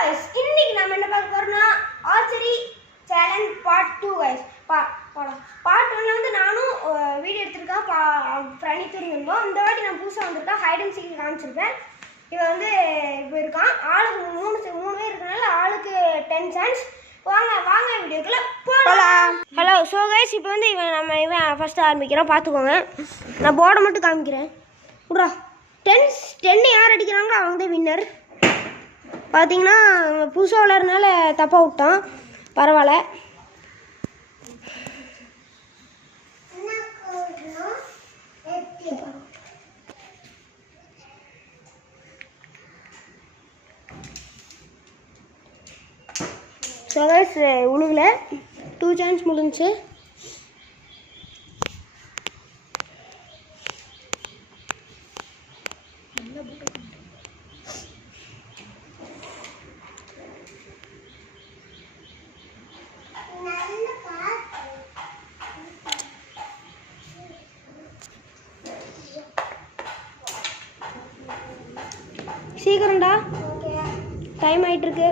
Guys இன்னைக்கு நாம என்ன பார்க்க போறோம்னா archery challenge part 2 guys part 1 வந்து நானும் வீடியோ எடுத்துர்க்கேன் பிரணித் இருந்தோம். இந்த வாட்டி நான் புதுசா வந்திருக்கேன் ஹைட் அண்ட் சீக் காமிச்சிருக்கேன். இவ வந்து இப்போ இருக்கான் ஆளுக்கு 3 பேர் இருக்கனால ஆளுக்கு 10 சான்ஸ். வாங்க வீடியோக்குள்ள போலாம். ஹலோ சோ गाइस இப்போ வந்து இவன் ஃபர்ஸ்ட் ஆரம்பிக்கிறோம் பாத்துக்கோங்க. நான் போர்டை மட்டும் காமிக்கிறேன். புடா 10 யார் அடிக்கிறாங்களோ அவங்க தான் வின்னர். பார்த்தீங்கன்னா புதுசாக விளையாடுறதுனால தப்பாக விட்டான், பரவாயில்ல. ஸோ गाइस உழுவில் 2 சான்ஸ் முடிஞ்சு. சீக்கிரம்டா, டைம் ஆயிட்டு இருக்கு.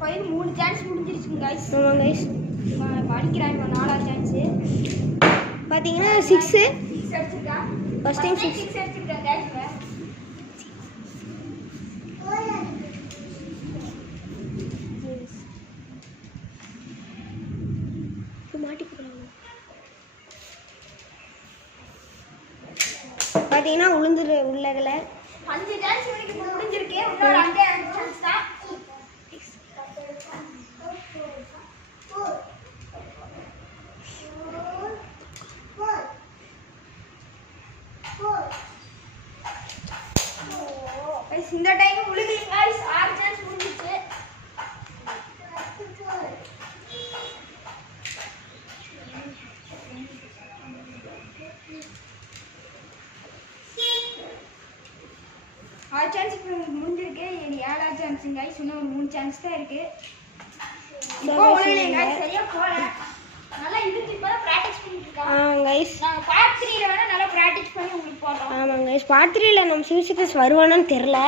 3 சான்ஸ் முடிஞ்சிருச்சுங்க गाइस. ஆமா गाइस, படிக்கிறாங்க 4ஆவது சான்ஸ். பாத்தீங்கன்னா 6 அடிச்சிருக்கா. ஃபர்ஸ்ட் டைம் 6 அடிச்சிருக்கா गाइस. பார்த்தீங்கன்னா உள்ளதில் 5 சான்ஸ் எனக்கு முடிஞ்சிருக்கு. இன்னொரு 5 சான்ஸ் தான். இந்த டைம் உழுது गाइस 6 சான்ஸ் முடிஞ்சிச்சு. ஆறு சான்ஸ் முடிஞ்சிருக்கு. 7ஆவது சான்ஸ் गाइस. இன்னும் 3 சான்ஸ் தான் இருக்கு. இப்போ உழுது गाइस சரியா போல. நல்லா இதுக்கு இப்ப பிராக்டீஸ் பண்ணிட்டு இருக்கோம். गाइस நாங்க பார்ட் 3ல வேணா நல்லா பிராக்டீஸ் பண்ணி உங்களுக்கு போடுறோம். ஆமாம் गाइस, பார்ட் 3ல நம்ம சிவிசிட்டஸ் வருவானான்னு தெரியல.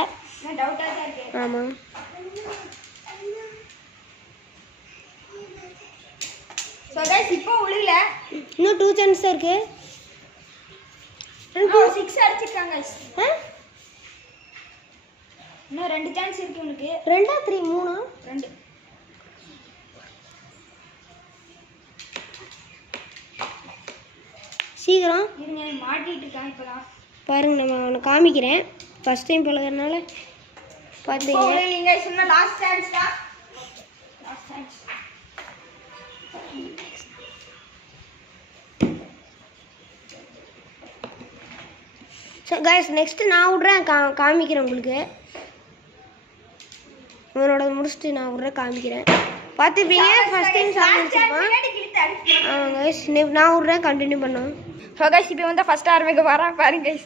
நான் டவுட்டா தான் இருக்கு. ஆமாம் சோ गाइस இப்போ உழுல இன்னும் 2 சான்ஸ் தான் இருக்கு. 6 அடிச்சிருக்காங்க गाइस. இன்னும் 2 சான்ஸ் இருக்கு உங்களுக்கு. 2 3 3 2 சீக்கிரம் இருங்க, மாட்டிட்டு இருக்கான் இப்பதான். பாருங்க, நம்ம அவனை காமிக்கிறேன். ஃபர்ஸ்ட் டைம் பழகிறதுனால பார்த்தீங்க. நீங்க சொன்ன லாஸ்ட் சான்ஸ் தான். Last chance. So guys next நான் விட்றேன், காமிக்கிறேன் உங்களுக்கு. இவனோட முடிச்சுட்டு நான் விட்றேன், காமிக்கிறேன். பார்த்துப்பீங்க ஃபர்ஸ்ட் டைம் சாப்பிட்டுருப்பான். ஆமாம் गाइस, நான் விட்றேன், கண்டினியூ பண்ணோம். ஸோ गाइस இப்போ வந்து ஃபர்ஸ்ட் ஆரம்பிக்க போகிறேன் பாருங்க गाइस.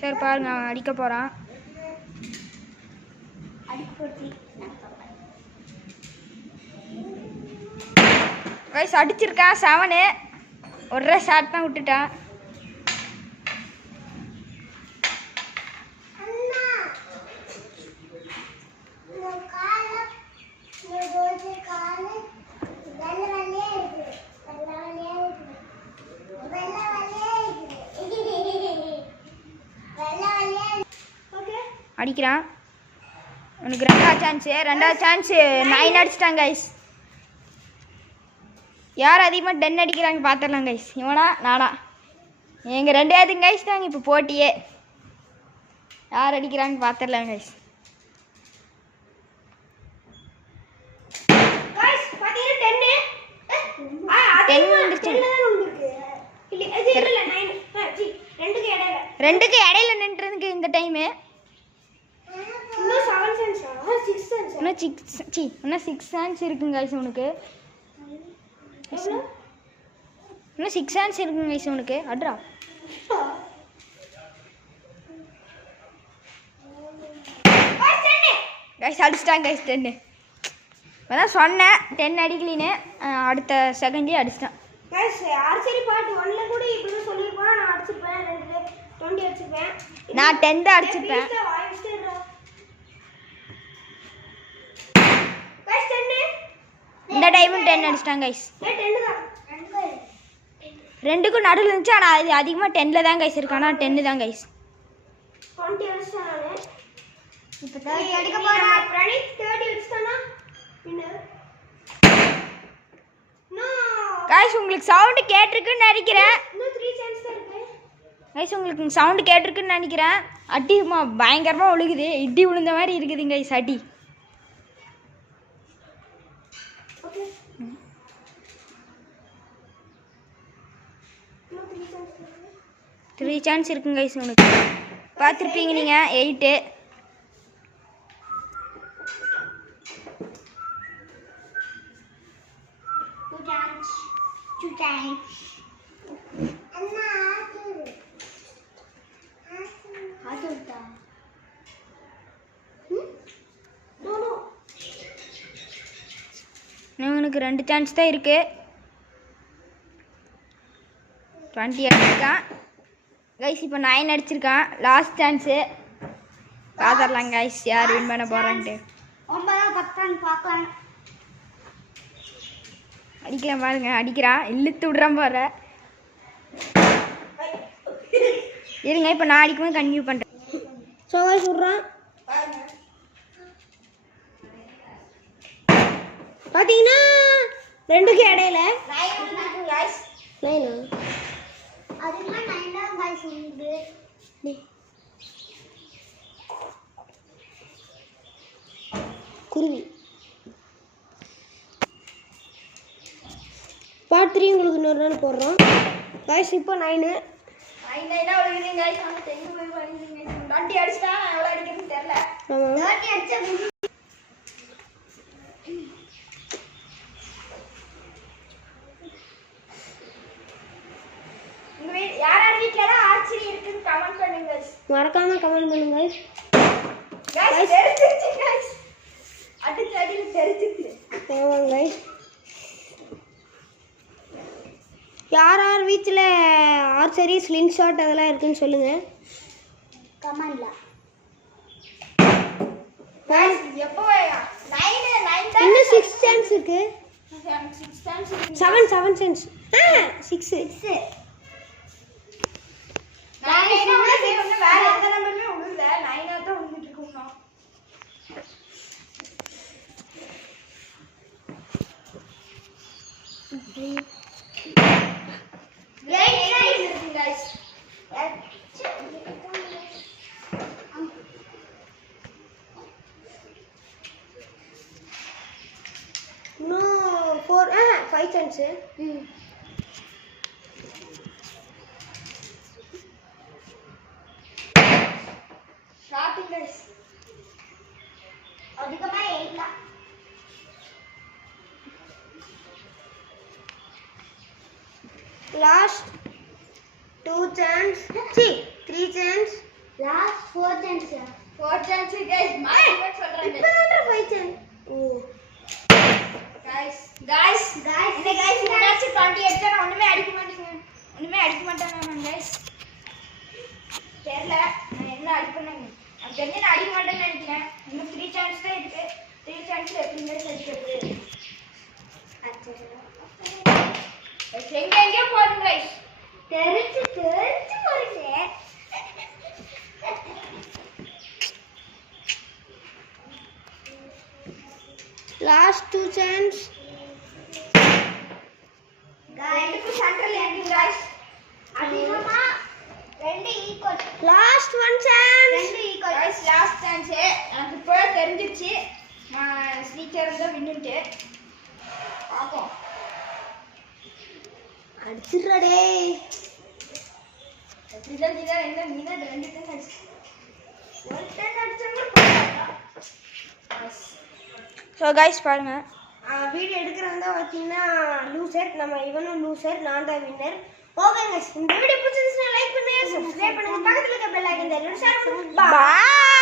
சரி பாருங்க, அவன் அடிக்க போகிறான். गाइस அடிச்சிருக்கான் 7. ஒரே ஷாட் தான் விட்டுட்டான். அடிக்கிறான். உனக்கு 2வது சான்ஸ் 9 அடிச்சிட்டான் गाइस. யார் அதிகமாக 10 அடிக்கிறாங்க பார்த்துடலாம் गाइस. இவனா நானா? எங்கள் 2வது गाइस தாங்க இப்போ போட்டியே. யார் அடிக்கிறாங்க பார்த்துடலாம் गाइस. ரெண்டுக்கு இடையில நின்றுருக்கு இந்த டைமு. இன்னும் 6 சான்ஸ் இருக்குங்க गाइस உனக்கு. இன்னும் 6 சான்ஸ் இருக்குங்க गाइस உனக்கு. அட்ரா गाइस அடிச்சிட்டாங்க गाइस 10. அதான் சொன்னேன் 10 அடிக்கலின்னு. அடுத்த செகண்ட்லேயே அடிச்சிட்டான். கைஸ் ஆர்ச்சரி பார்ட் 1ல கூட இப்படி சொல்லிருப்பா நான் அடிச்சிருப்பேன் 20 அடிச்சிருப்பேன் நான் 10 தான் அடிச்சிருப்பேன் கைஸ் 10 இந்த டைமும் 10 அடிச்சிட்டாங்க கைஸ் 10 தான் ரெண்டுக்கும் நடுவில் இருந்துச்சு ஆனால் அது அதிகமாக 10ல தான் கைஸ் இருக்கு ஆனால் 10 தான் கைஸ் 20 அடிச்சேன் நான் இப்போ 30 அடிக்க போறேன் பிரணீத் 30 அடிச்சானா வின்னர் நோ கைஸ் உங்களுக்கு சவுண்டு கேட்டிருக்குன்னு நினைக்கிறேன் இன்னும் 3 சான்ஸ் தான் இருக்கு கைஸ் உங்களுக்கு சவுண்டு கேட்டிருக்குன்னு நினைக்கிறேன் அடி பயங்கரமாக ஒழுகுது இடி விழுந்த மாதிரி இருக்குது கைஸ் அடி ஓகே இன்னும் 3 சான்ஸ் இருக்கு 3 சான்ஸ் இருக்குங்க கைஸ் உனக்கு பார்த்துருப்பீங்க நீங்கள் 8 2 times அண்ணா ஆதுடா நோ நோ உனக்கு 2 சான்ஸ் தான் இருக்கு 20 அடிச்சிருக்கான் கைஸ் இப்போ 9 அடிச்சிருக்கான் லாஸ்ட் சான்ஸு பார்த்துடலாம் கைஸ் யார் வின் பண்ண போகிறான்ட்டு 9 10 பார்க்கலாம் அடிக்கலாம் பாருங்க அடிக்கிறான் இழுத்து விடுறான் போகிற இருங்க இப்போ நான் அடிக்கும்போது கன்டினியூ பண்ணுறேன் சோகா சொல்கிறான் பார்த்தீங்கன்னா ரெண்டுக்கு இடையில 9 அதுக்குலாம் 9 தான் गाइस உண்டு குருவி பார்ட் 3 உங்களுக்கு இன்னொரு நாள் போடுறோம் गाइस இப்போ 9 விழுகுதுங்க கைஸ் ஆனால் 10 போய் பண்ணிடுங்க 20 அடிச்சிட்டா நான் எவ்வளோ அடிக்கிறதுன்னு தெரியல ஆமாம் 30 அடிச்சா யார் யார் வீட்டில் ஆர்ச்சரி இருக்குன்னு கமெண்ட் பண்ணுங்க மறக்காம கமெண்ட் பண்ணுங்க கைஸ் தெரிஞ்சிருச்சு கைஸ் அடிச்சு அடியில் தெரிஞ்சிருச்சு ஆமாங்க guys யார் யார் வீட்டில் ஆர்ச்சரி ஸ்லிங் ஷாட் அதெல்லாம் இருக்குன்னு சொல்லுங்க கமெண்ட்ல எப்போ 9 இன்னும் 6 சான்ஸ் இருக்கு 6 டைம்ஸ் 7 சான்ஸ் 6 வேற எந்த நம்பருமே விழுல 9 தான் விழுந்துட்டு இருக்கோம் guys இன்னும் 5 சான்ஸ் ஷாப்பிங் guys அதிகமா 8 தான் last 2 chance 3 chance last 4 chance 4 chance guys மாத்தி சொல்றேன் இப்போ 5 சான்ஸ் ஓ guys இந்த guys முன்னாடி 20 அடிச்சா ஒண்ணுமே அடிக்க மாட்டேங்க guys தெரியல நான் என்ன அடிப்பேன்னு எனக்கு தெரிஞ்சு நான் அடிக்க மாட்டேன்னு நினைக்கிறேன் இன்னும் 3 சான்ஸ் தான் இருக்கு 3 சான்ஸ்ல எப்படிங்க அடிக்கிறது எங்கெங்கே போகுது guys தெரிஞ்சு போறீங்க லாஸ்ட் 2 சான்ஸ் ரெண்டுக்கு சென்ட்ரல் எண்டிங் guys அதிகமா 2 equal last 1 chance 2 equal guys last chance எனக்கு இப்போ தெரிஞ்சிருச்சு நான் ஸ்பீக்கர் தான் வின்னுட்டு பாப்போம் அடிச்சிரடே ரிசல்ட் இதான் என்ன நீ தான் 2 டன் அடிச்சு 1 டன் அடிச்சா ஸோ கைஸ் பாருங்க வீடியோ எடுக்கிறதா பார்த்தீங்கன்னா லூசர் நம்ம இவனும் லூசர் நான் தான் வின்னர் ஓகேங்க இந்த வீடியோ பிடிச்சிருந்துச்சுன்னா லைக் பண்ணுங்க சப்ஸ்கிரைப் பண்ணுங்க பக்கத்துல இருக்க பெல் ஐகான் ஷேர் பண்ணுங்க பாய்